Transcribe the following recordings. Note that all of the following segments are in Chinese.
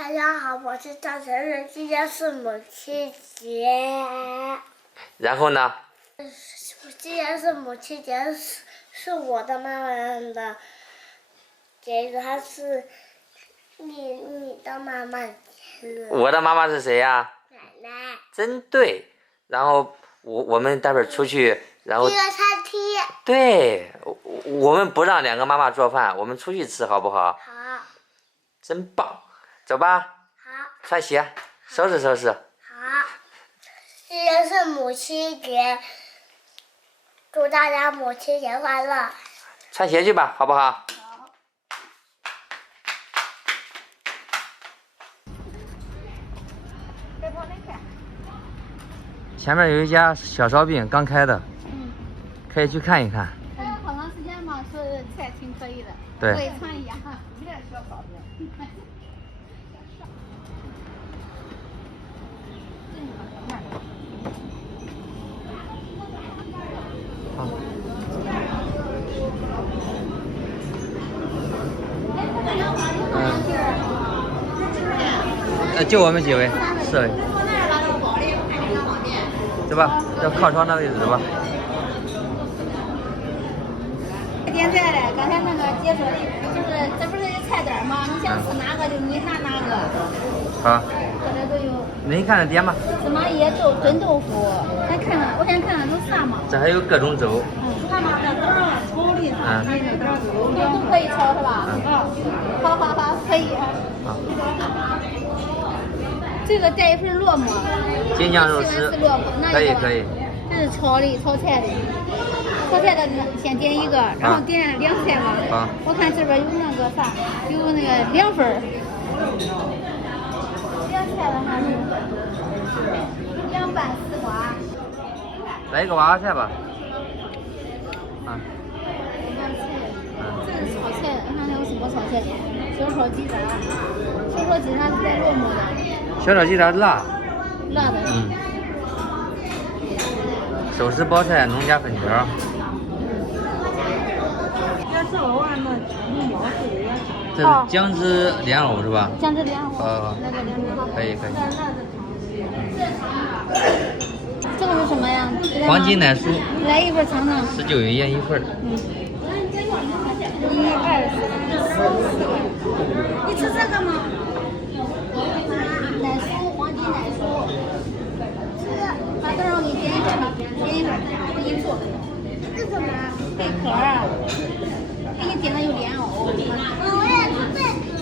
大家好，我是赵晨晨，今天是母亲节。然后呢？今天是母亲节，是我的妈妈的节日，她是你的妈妈节日。我的妈妈是谁呀？奶奶。真对。然后我们待会儿出去，然后去个餐厅。对，我们不让两个妈妈做饭，我们出去吃好不好？好。真棒，走吧。好。穿鞋，收拾收拾。好。今天是母亲节，祝大家母亲节快乐。穿鞋去吧，好不好？好。前面有一家小烧饼刚开的，可以去看一看。好长时间嘛，说菜挺可以的。对。我也尝一下。小烧饼。就我们几位，4位。走吧，到靠窗那位置走吧。点菜嘞，刚才那个姐说的，就是这不是有菜单吗？你想吃哪个就你拿哪个。好。这都有。那你看着点吧。芝麻叶粥、炖豆腐，我先看看都啥嘛。这还有各种粥。看嘛，这都是炒的，都可以炒是吧？好，可以。好。这个带一份烙馍。京酱肉丝。可以。这是炒菜的。炒菜的先点一个，然后点凉菜嘛。好。我看这边有那个啥，有那个凉粉儿。凉菜的话是凉拌丝瓜。来一个娃娃菜吧。这是炒菜，看看有什么炒菜？小炒鸡杂是带肉末的。小炒鸡杂辣。辣的。手撕包菜，农家粉条。这是姜汁莲藕是吧？姜汁莲藕。好。可以。这个是什么呀？黄金奶酥。来一份尝尝。19元1份。1、2、3、4、5。你吃这个吗？奶酥，黄金奶酥。把这让你点一份吧，我给你做。这什么？贝壳啊。给你点的有莲藕。我也吃贝壳。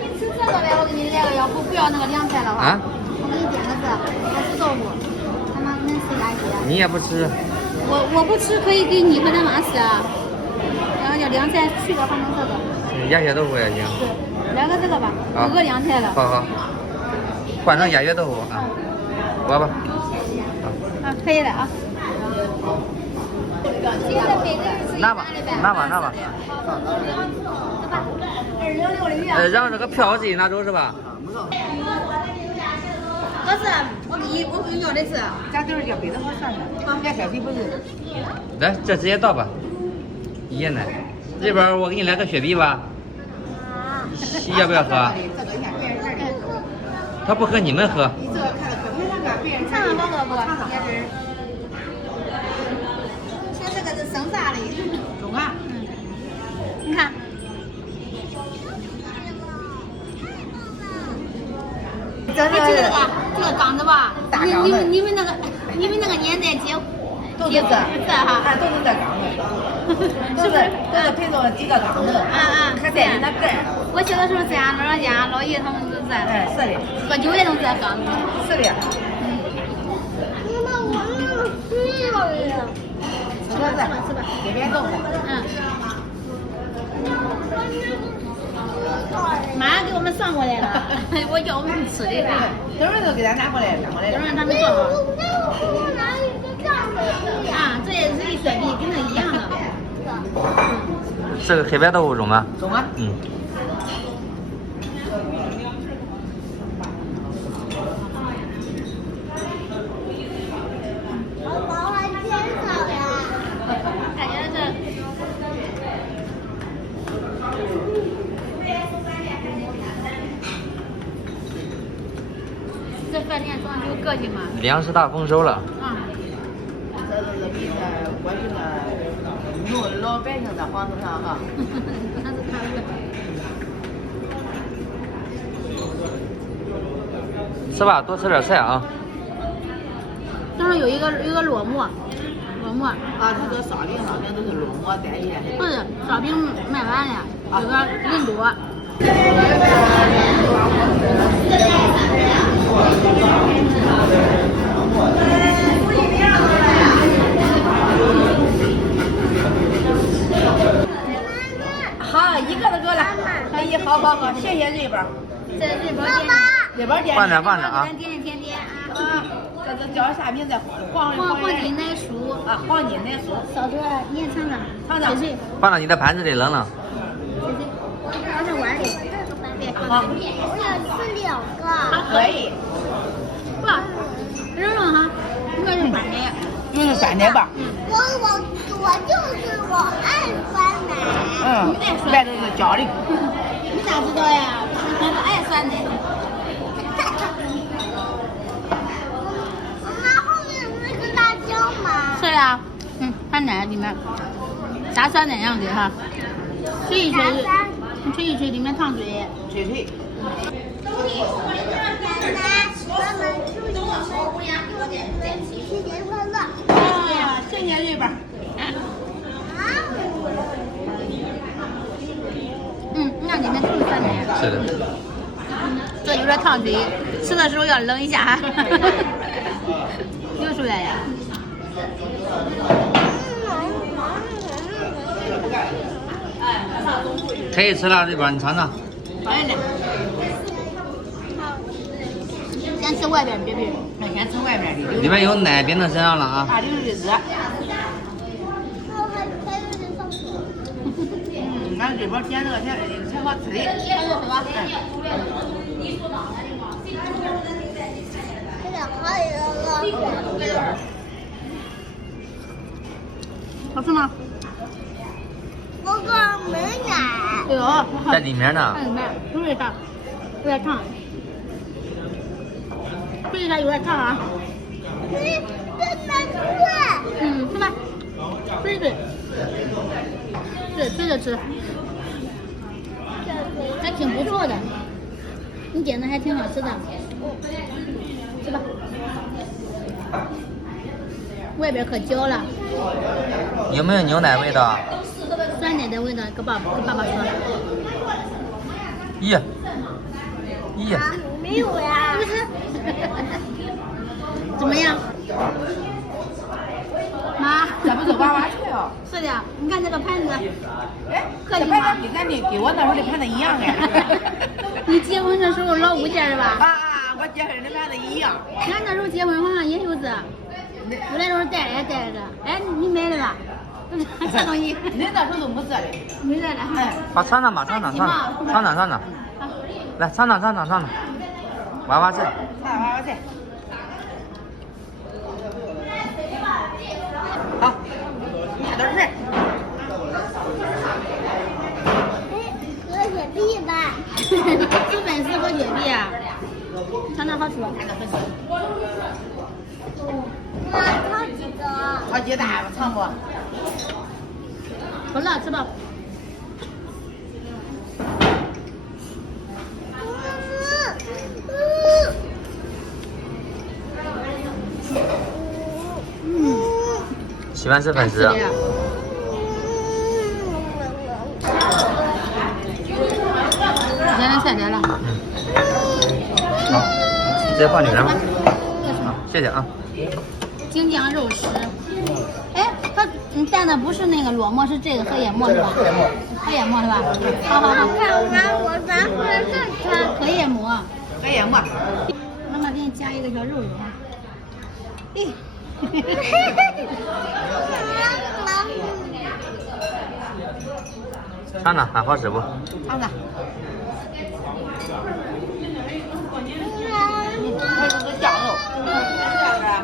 你吃这个呗，我给你来个，要不要那个凉菜的话。我给你点个这，还吃豆腐。他妈能吃下去。你也不吃？我不吃，可以给你和咱妈吃啊。然后叫凉菜去掉换成这个。鸭血豆腐也行。对，来个这个吧，5个凉菜的。好。换成鸭血豆腐啊。我吧。可以了啊。拿吧。然后这个票我自己拿走是吧？老师，我给你要的是。家就是叫别的好算的，家小弟不是。来，这直接倒吧。爷奶，这边我给你来个雪碧吧。要不要喝？他不喝，你们喝。你这个看着可没那个，别人尝尝这个不？像这个是生炸的，中啊。你看。这个缸子吧，你们那个年代结都是这哈，都是这缸子，是不是？都是配着几个缸子，还带着那盖儿。我小的时候在姥姥家，姥爷他们都在。是的。喝酒也都在缸子。是的。妈妈，我那个需要呀。吃吧，这边动的。妈给我们算过来了，我叫我们去吃的。等会儿都给咱拿过来，等会儿他们做好。我拿一个这样的。这也是一雪碧，跟那一样的。这个黑白豆腐中吗？中啊。我把它煎上呀。感觉是。饭店装修个性嘛。粮食大丰收了。啊。这是比我觉得用老百姓的房子上哈。那是他的。吃吧，多吃点菜啊。当时有一个螺馍。啊，这个烧饼上面都是肉馍带一点。不是，烧饼卖完了，这个人多。好，一个都够了。可以，好，谢谢瑞宝。这瑞宝点。放着啊。点啊。啊，这是叫啥名字？黄金奶酥。啊，黄金奶酥。烧出来，你也尝尝。水。放到你的盘子里扔扔。放在碗里。好。我想吃2个。可以。哇，扔扔哈，应该是酸奶。就是酸奶吧？我就是我爱酸奶。外头是焦的。你咋知道呀？我爱酸奶。妈，后面有那个辣椒吗？是呀，酸奶里面炸酸奶样子哈，吹一吹，里面烫嘴。吹。新年快乐！啊，谢谢瑞宝。那里面都是酸奶。是的。这有点烫嘴，吃的时候要扔一下哈。流出来呀。可以吃了，瑞宝，你尝尝。好一点。先吃外边别，先吃外面的。里面有奶冰在身上了啊。啊，流水热。俺瑞宝点这个才好吃的。还有什么？好吃吗？我个没奶。哎呦，在里面呢。在里面，注意一下，有点烫。注意一下，有点烫啊。吃吧，吹吹，对，吹着吃，还挺不错的。你点的还挺好吃的，吃吧。外边可焦了。有没有牛奶味道？酸奶的味道，跟爸爸说。咦。没有呀。不是。怎么样？妈，这不是娃娃菜哦。是的，你看这个盘子。哎，这盘子跟咱的给我那时候的盘子一样哎。你结婚的时候老五件是吧？啊，我结婚的盘子一样。俺那时候结婚好像也有这，有那时候带着。哎，你买了吧？这东西。恁那时候都没这的。没这的。哎。好，尝尝。来，尝尝。娃娃菜。娃娃菜。好，拿点事儿。喝雪碧吧。吃粉丝和雪碧啊，尝尝好吃。妈，超几个？好几大，尝不？好了，吃吧。喜欢吃粉丝。现在菜来了。好，直接放里面吧。好，谢谢啊。京酱肉丝。哎，它蘸的不是那个螺馍，是这个荷叶馍是吧？荷叶馍是吧？好。我拿回来再看。荷叶馍。妈妈给你加一个小肉啊。尝尝，还好吃不？尝尝。它这个酱肉。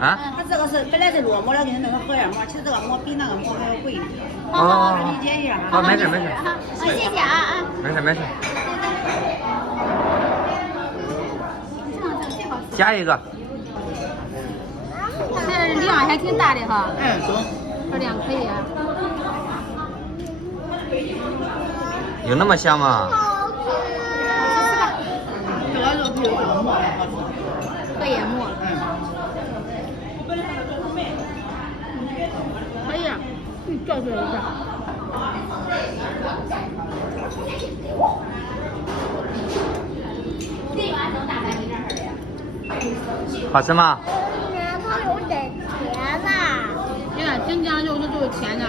啊？它这个是本来是螺馍了，给你弄个荷叶馍，其实这个馍比那个馍还要贵一点。哦。理解一下。好，没事。谢谢啊。没事。加一个。这量还挺大的哈。嗯，中。这量可以啊。有那么香吗？好吃。这个肉比这个馍还好吃。荷叶馍。可以啊，你照出来一下。好吃吗？它有点甜呐。你看新疆肉是就是甜的。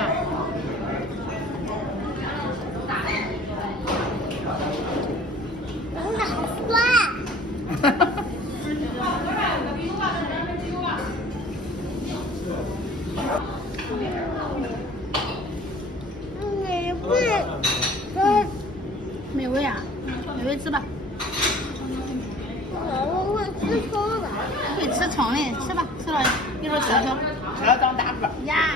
好酸。美味啊，美味吃吧。我会吃葱的。会吃虫的，吃吧，吃了一会儿吃了。吃了长大个。呀。